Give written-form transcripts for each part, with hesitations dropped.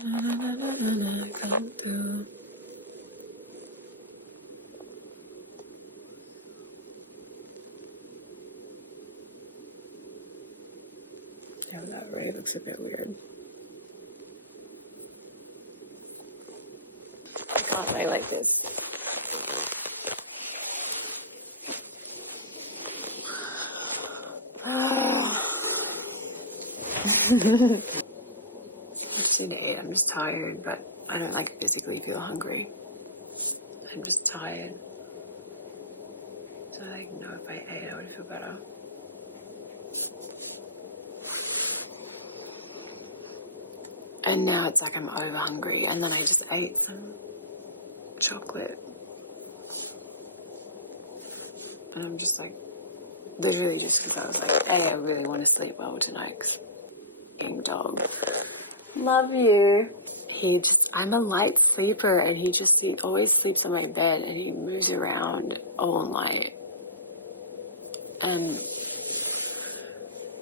Come through. Yeah, that really looks a bit weird. I can't lay like this. I just need to eat. I'm just tired, but I don't like physically feel hungry. I'm just tired. So I know if I ate, I would feel better. And now it's like I'm over hungry, and then I just ate some chocolate. And I'm just like, literally just because I was like, hey, I really want to sleep well tonight. 'Cause dog. Love you. I'm a light sleeper, and he always sleeps on my bed, and he moves around all night. And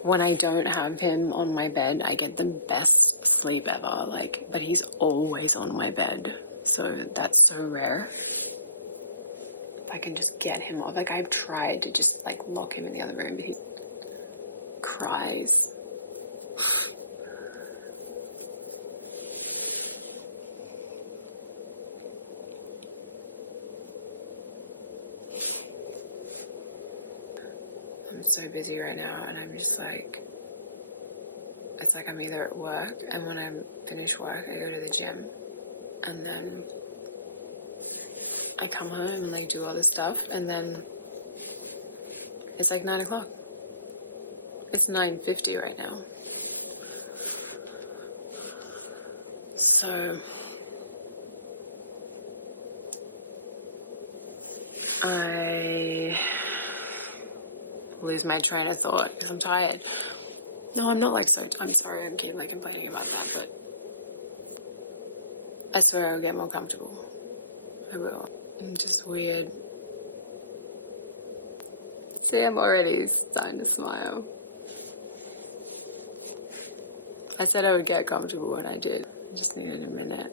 when I don't have him on my bed, I get the best sleep ever. But he's always on my bed, so that's so rare. If I can just get him off, I've tried to just lock him in the other room, but he cries. I'm so busy right now, and I'm just it's like I'm either at work, and when I'm finished work, I go to the gym, and then I come home and do all this stuff, and then it's 9 o'clock. It's 9:50 right now. So I lose my train of thought because I'm tired. No, I'm not I'm sorry, I'm keep complaining about that, but I swear I'll get more comfortable. I will. I'm just weird. See, I'm already starting to smile. I said I would get comfortable, and I did. I just needed a minute.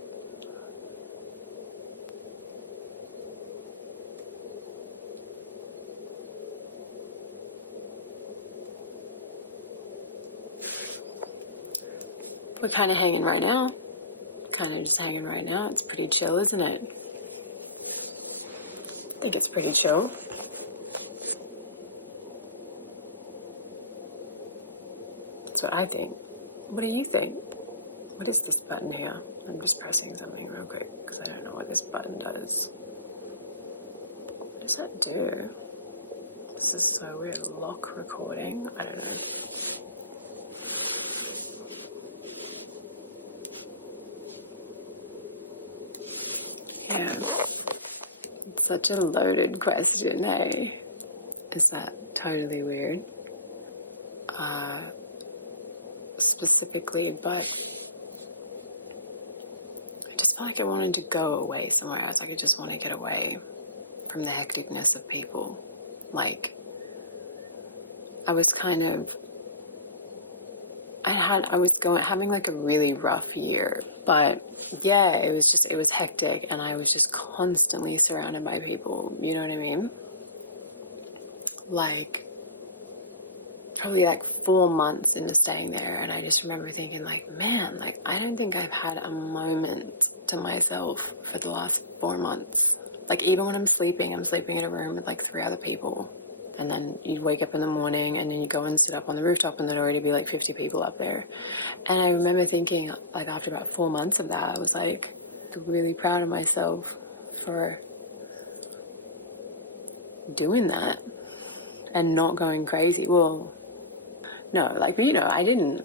We're kind of hanging right now. It's pretty chill, isn't it? I think it's pretty chill. That's what I think. What do you think? What is this button here? I'm just pressing something real quick because I don't know what this button does. What does that do? This is so weird. Lock recording? I don't know. Yeah. It's such a loaded question, hey? Is that totally weird? Specifically, but I just felt like I wanted to go away somewhere. I was I just want to get away from the hecticness of people. I was having a really rough year, but yeah, it was hectic, and I was just constantly surrounded by people, you know what I mean? Probably 4 months into staying there, and I just remember thinking man, I don't think I've had a moment to myself for the last 4 months. Even when I'm sleeping in a room with 3 other people, and then you'd wake up in the morning, and then you go and sit up on the rooftop, and there'd already be 50 people up there. And I remember thinking after about 4 months of that, I was really proud of myself for doing that and not going crazy. Well, no, I didn't.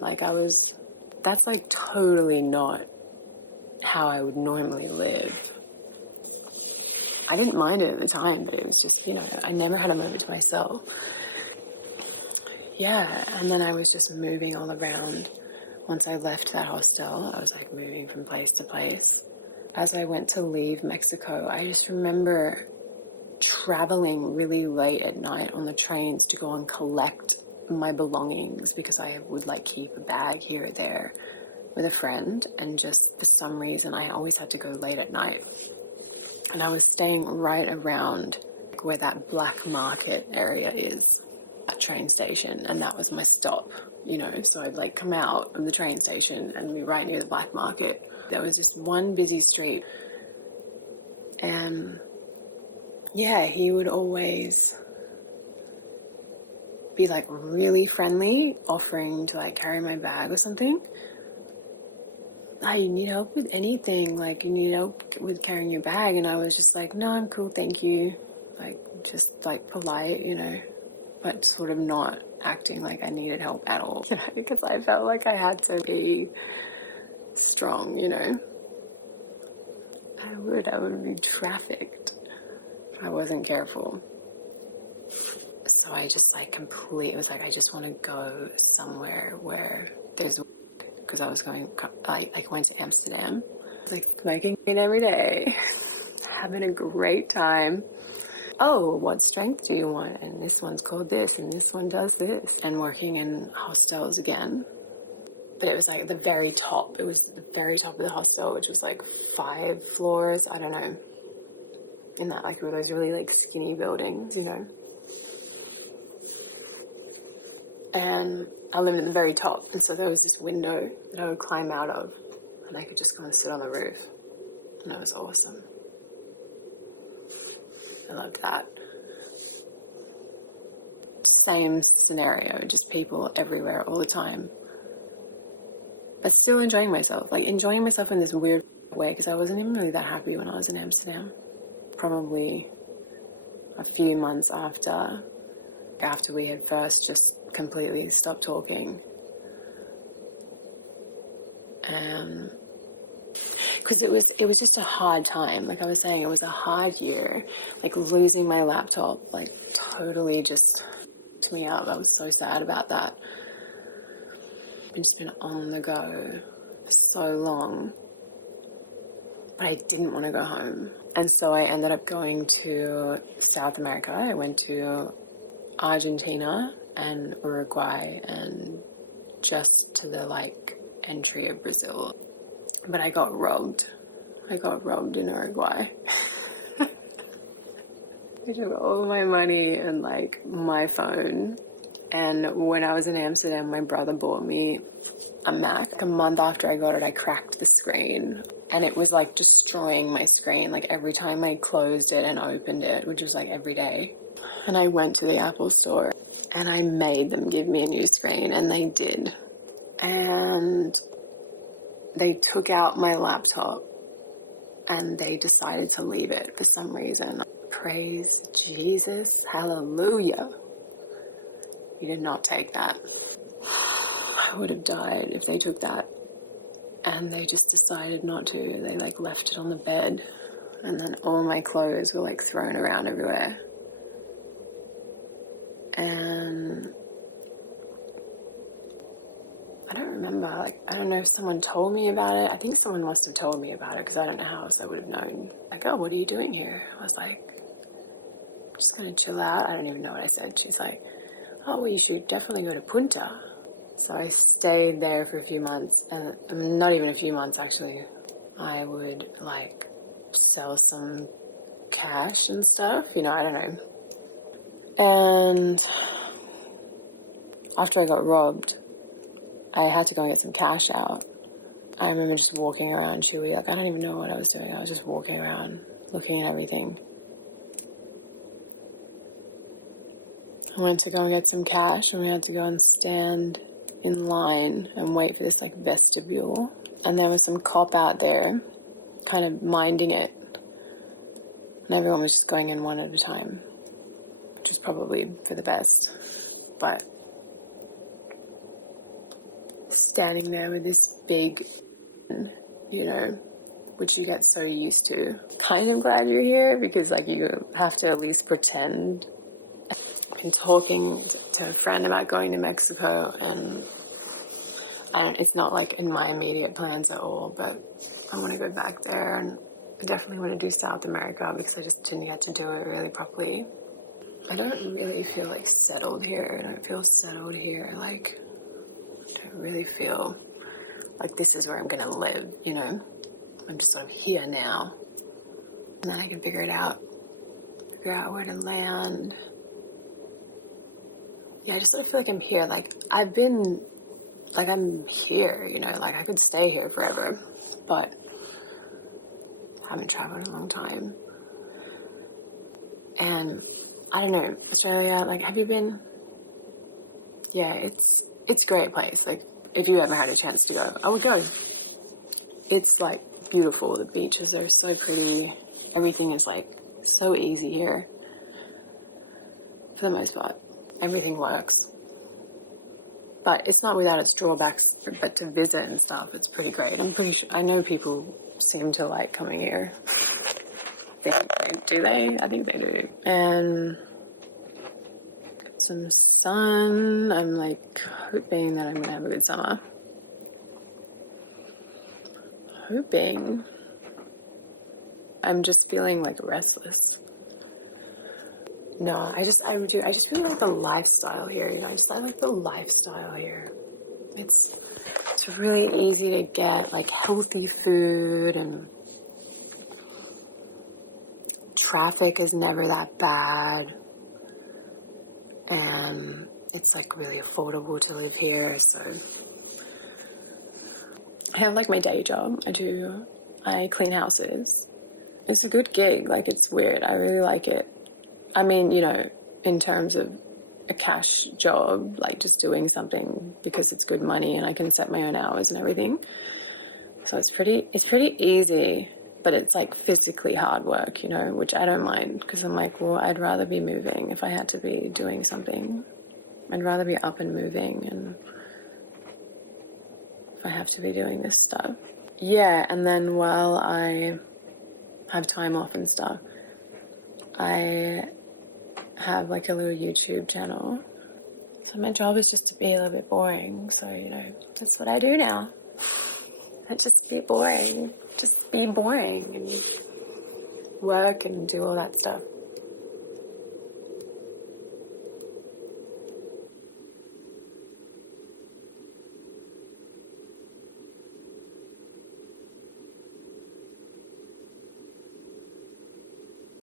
That's totally not how I would normally live. I didn't mind it at the time, but it was just, I never had a moment to myself. Yeah, and then I was just moving all around. Once I left that hostel, I was moving from place to place. As I went to leave Mexico, I just remember traveling really late at night on the trains to go and collect my belongings, because I would keep a bag here or there with a friend, and just for some reason I always had to go late at night. And I was staying right around where that black market area is, that train station, and that was my stop, you know. So I'd like come out of the train station and be right near the black market. There was just one busy street, and yeah, he would always be like really friendly, offering to like carry my bag or something. You need help with anything, like you need help with carrying your bag? And I was just like, no, I'm cool, thank you. Like, just like polite, you know, but sort of not acting like I needed help at all, because I felt like I had to be strong, you know. I would be trafficked if I wasn't careful. So I just like it was like, I just want to go somewhere where there's, because I was going, like went to Amsterdam. I was like smoking weed every day, having a great time. Oh, what strength do you want? And this one's called this, and this one does this. And working in hostels again. But it was like the very top. It was the very top of the hostel, which was like 5 floors. I don't know. In that, like, those really like skinny buildings, you know. And I lived at the very top, and so there was this window that I would climb out of, and I could just come and sit on the roof, and it was awesome. I loved that. Same scenario, just people everywhere all the time, but still enjoying myself, like enjoying myself in this weird way, because I wasn't even really that happy when I was in Amsterdam. Probably a few months after we had first just completely stopped talking. Because it was just a hard time. Like I was saying, it was a hard year. Like losing my laptop, like totally just took me up. I was so sad about that. I've just been on the go for so long, but I didn't want to go home. And so I ended up going to South America. I went to Argentina and Uruguay and just to the like entry of Brazil. But I got robbed. I got robbed in Uruguay. They took all my money and like my phone. And when I was in Amsterdam, my brother bought me a Mac. A month after I got it, I cracked the screen, and it was like destroying my screen. Like every time I closed it and opened it, which was like every day. And I went to the Apple store and I made them give me a new screen, and they did. And they took out my laptop and they decided to leave it for some reason. Praise Jesus, hallelujah. You did not take that. I would have died if they took that. And they just decided not to. They like left it on the bed, and then all my clothes were like thrown around everywhere. And I don't remember, like, I don't know if someone told me about it. I think someone must have told me about it, because I don't know how else I would have known. Like, oh, what are you doing here? I was like, I'm just going to chill out. I don't even know what I said. She's like, oh, well, you should definitely go to Punta. So I stayed there for a few months, and not even a few months, actually. I would, like, sell some cash and stuff, you know, I don't know. And after I got robbed, I had to go and get some cash out. I remember just walking around Chewy, like, I don't even know what I was doing. I was just walking around, looking at everything. I went to go and get some cash, and we had to go and stand in line and wait for this, like, vestibule. And there was some cop out there, kind of minding it. And everyone was just going in one at a time, which was probably for the best. But standing there with this big, you know, which you get so used to. Kind of glad you're here, because like you have to at least pretend. And talking to a friend about going to Mexico, and it's not like in my immediate plans at all, but I want to go back there, and I definitely want to do South America, because I just didn't get to do it really properly. I don't really feel like settled here. I don't feel settled here. Like, I don't really feel like this is where I'm going to live, you know? I'm just sort of here now. And then I can figure out where to land. Yeah, I just sort of feel like I'm here. Like I'm here, you know, like I could stay here forever, but I haven't traveled in a long time. And I don't know, Australia, like, have you been? Yeah, it's a great place. Like, if you ever had a chance to go, I would go. It's like beautiful. The beaches are so pretty. Everything is like so easy here. For the most part, everything works. But it's not without its drawbacks. But to visit and stuff, it's pretty great. I'm pretty sure. I know people seem to like coming here. Do they? I think they do. And some sun. I'm like hoping that I'm gonna have a good summer. Hoping. I'm just feeling like restless. No, I just really like the lifestyle here. You know, I like the lifestyle here. It's really easy to get like healthy food, and traffic is never that bad. And it's like really affordable to live here. So I have like my day job. I clean houses. It's a good gig. Like, it's weird. I really like it. I mean, you know, in terms of a cash job, like just doing something because it's good money and I can set my own hours and everything. So it's pretty easy, but it's like physically hard work, you know, which I don't mind, because I'm like, well, I'd rather be moving. If I had to be doing something, I'd rather be up and moving, and if I have to be doing this stuff. Yeah, and then while I have time off and stuff, I have like a little YouTube channel. So my job is just to be a little bit boring. So, you know, that's what I do now. I just be boring. Just be boring and work and do all that stuff.